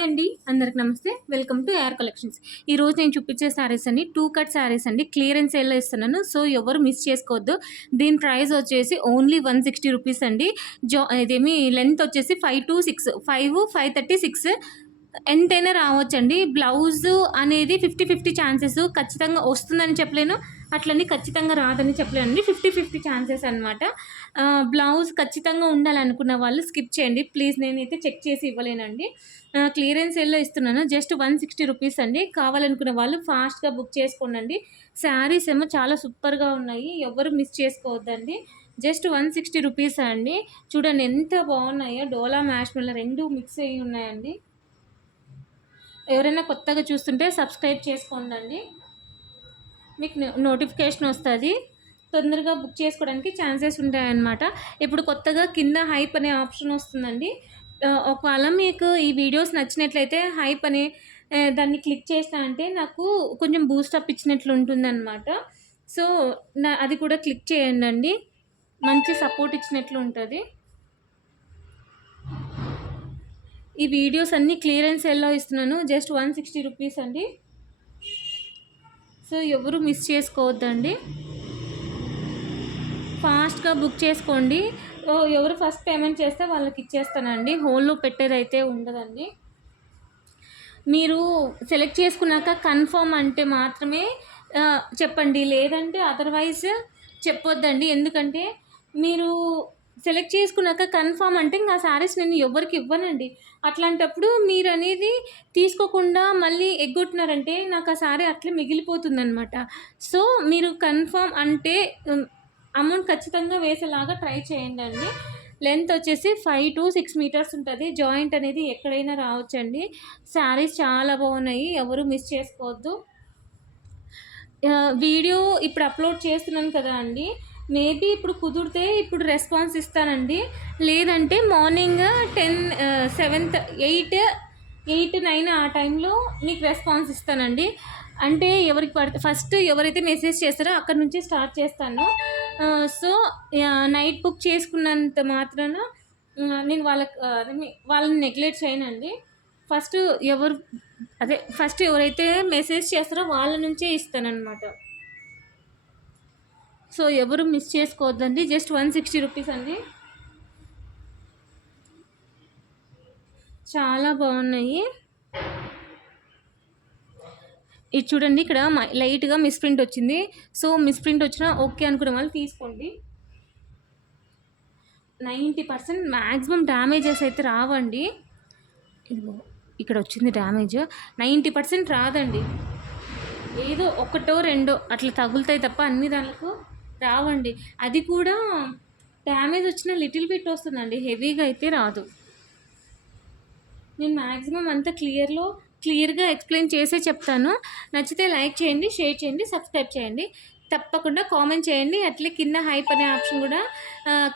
Hi అండి, అందరికి నమస్తే. Welcome to AR collections. ఈరోజు నేను చూపించే శారీస్ అన్ని 2 కట్ శారీస్ అండి. క్లియరెన్స్ సేల్లో ఇస్తున్నాను, సో ఎవరు మిస్ చేసుకోవద్దు. దీని ప్రైస్ వచ్చేసి ఓన్లీ 160 రూపీస్ అండి. ఇదేమి లెంత్ వచ్చేసి 5 to 6, 5, 536 ఎంతైనా రావచ్చండి. బ్లౌజ్ అనేది 50-50 ఛాన్సెస్. ఖచ్చితంగా వస్తుందని చెప్పలేను, అట్లని ఖచ్చితంగా రాదని చెప్పలేనండి. 50-50 ఛాన్సెస్ అనమాట. బ్లౌజ్ ఖచ్చితంగా ఉండాలనుకున్న వాళ్ళు స్కిప్ చేయండి ప్లీజ్. నేనైతే చెక్ చేసి ఇవ్వలేనండి. క్లియరెన్స్ సేల్లో ఇస్తున్నాను. జస్ట్ 160 రూపీస్ అండి. కావాలనుకున్న వాళ్ళు ఫాస్ట్గా బుక్ చేసుకోండి. శారీస్ ఏమో చాలా సూపర్గా ఉన్నాయి, ఎవరు మిస్ చేసుకోవద్దండి. జస్ట్ 160 రూపీస్ అండి. చూడండి ఎంత బాగున్నాయో. డోలా మ్యాష్ మెల్ల రెండు మిక్స్ అయ్యి ఉన్నాయండి. ఎవరైనా కొత్తగా చూస్తుంటే సబ్స్క్రైబ్ చేసుకోండి, మీకు నోటిఫికేషన్ వస్తుంది. తొందరగా బుక్ చేసుకోవడానికి ఛాన్సెస్ ఉంటాయన్నమాట. ఇప్పుడు కొత్తగా కింద హైప్ అనే ఆప్షన్ వస్తుందండి. ఒకవేళ మీకు ఈ వీడియోస్ నచ్చినట్లయితే హైప్ అనే దాన్ని క్లిక్ చేస్తా అంటే నాకు కొంచెం బూస్టప్ ఇచ్చినట్లు ఉంటుందన్నమాట. సో అది కూడా క్లిక్ చేయండి, మంచి సపోర్ట్ ఇచ్చినట్లు ఉంటుంది. ఈ వీడియోస్ అన్నీ క్లియరెన్స్ సేల్లో ఇస్తున్నాను. జస్ట్ 160 రూపీస్ అండి. సో ఎవరు మిస్ చేసుకోవద్దండి, ఫాస్ట్గా బుక్ చేసుకోండి. ఎవరు ఫస్ట్ పేమెంట్ చేస్తే వాళ్ళకి ఇచ్చేస్తానండి. హోల్లో పెట్టేదైతే ఉండదండి. మీరు సెలెక్ట్ చేసుకున్నాక కన్ఫర్మ్ అంటే మాత్రమే చెప్పండి, లేదంటే అదర్వైజ్ చెప్పొద్దండి. ఎందుకంటే మీరు సెలెక్ట్ చేసుకున్నాక కన్ఫర్మ్ అంటే ఇంకా ఆ శారీస్ నేను ఎవరికి ఇవ్వనండి. అట్లాంటప్పుడు మీరు అనేది తీసుకోకుండా మళ్ళీ ఎగ్గొట్టినారంటే నాకు ఆ శారీ అట్లే మిగిలిపోతుందన్నమాట. సో మీరు కన్ఫర్మ్ అంటే అమౌంట్ ఖచ్చితంగా వేసేలాగా ట్రై చేయండి. లెంత్ వచ్చేసి 5 to 6 మీటర్స్ ఉంటుంది. జాయింట్ అనేది ఎక్కడైనా రావచ్చండి. శారీస్ చాలా బాగున్నాయి, ఎవరు మిస్ చేసుకోవద్దు. వీడియో ఇప్పుడు అప్లోడ్ చేస్తున్నాను కదా అండి, మేబీ ఇప్పుడు కుదిరితే ఇప్పుడు రెస్పాన్స్ ఇస్తానండి. లేదంటే మార్నింగ్ 8-9 ఆ టైంలో మీకు రెస్పాన్స్ ఇస్తానండి. అంటే ఎవరికి పడితే ఫస్ట్ ఎవరైతే మెసేజ్ చేస్తారో అక్కడ నుంచి స్టార్ట్ చేస్తాను. సో నైట్ బుక్ చేసుకున్నంత మాత్రాన నేను వాళ్ళని నెగ్లెక్ట్ చేయనండి. ఫస్ట్ ఎవరైతే మెసేజ్ చేస్తారో వాళ్ళ నుంచే ఇస్తానన్నమాట. సో ఎవరు మిస్ చేసుకోవద్దండి. జస్ట్ 160 రూపీస్ అండి, చాలా బాగున్నాయి. ఇది చూడండి, ఇక్కడ లైట్గా మిస్ప్రింట్ వచ్చింది. సో మిస్ప్రింట్ వచ్చినా ఓకే అనుకునే వాళ్ళు తీసుకోండి. 90% మ్యాక్సిమం డ్యామేజెస్ అయితే రావండి. ఇక్కడ వచ్చింది డ్యామేజ్, 90% రాదండి. ఏదో ఒకటో రెండో అట్లా తగులుతాయి తప్ప అన్ని దానికి రావండి. అది కూడా డ్యామేజ్ వచ్చిన లిటిల్ బిట్ వస్తుందండి, హెవీగా అయితే రాదు. నేను మ్యాక్సిమం అంతా క్లియర్గా ఎక్స్ప్లెయిన్ చేసే చెప్తాను. నచ్చితే లైక్ చేయండి, షేర్ చేయండి, సబ్స్క్రైబ్ చేయండి, తప్పకుండా కామెంట్ చేయండి. అట్లే కింద హైప్ అనే ఆప్షన్ కూడా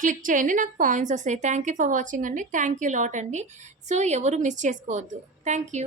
క్లిక్ చేయండి, నాకు పాయింట్స్ వస్తాయి. థ్యాంక్ యూ ఫర్ వాచింగ్ అండి. థ్యాంక్ యూ లాట్ అండి. సో ఎవరు మిస్ చేసుకోవద్దు. Thank you.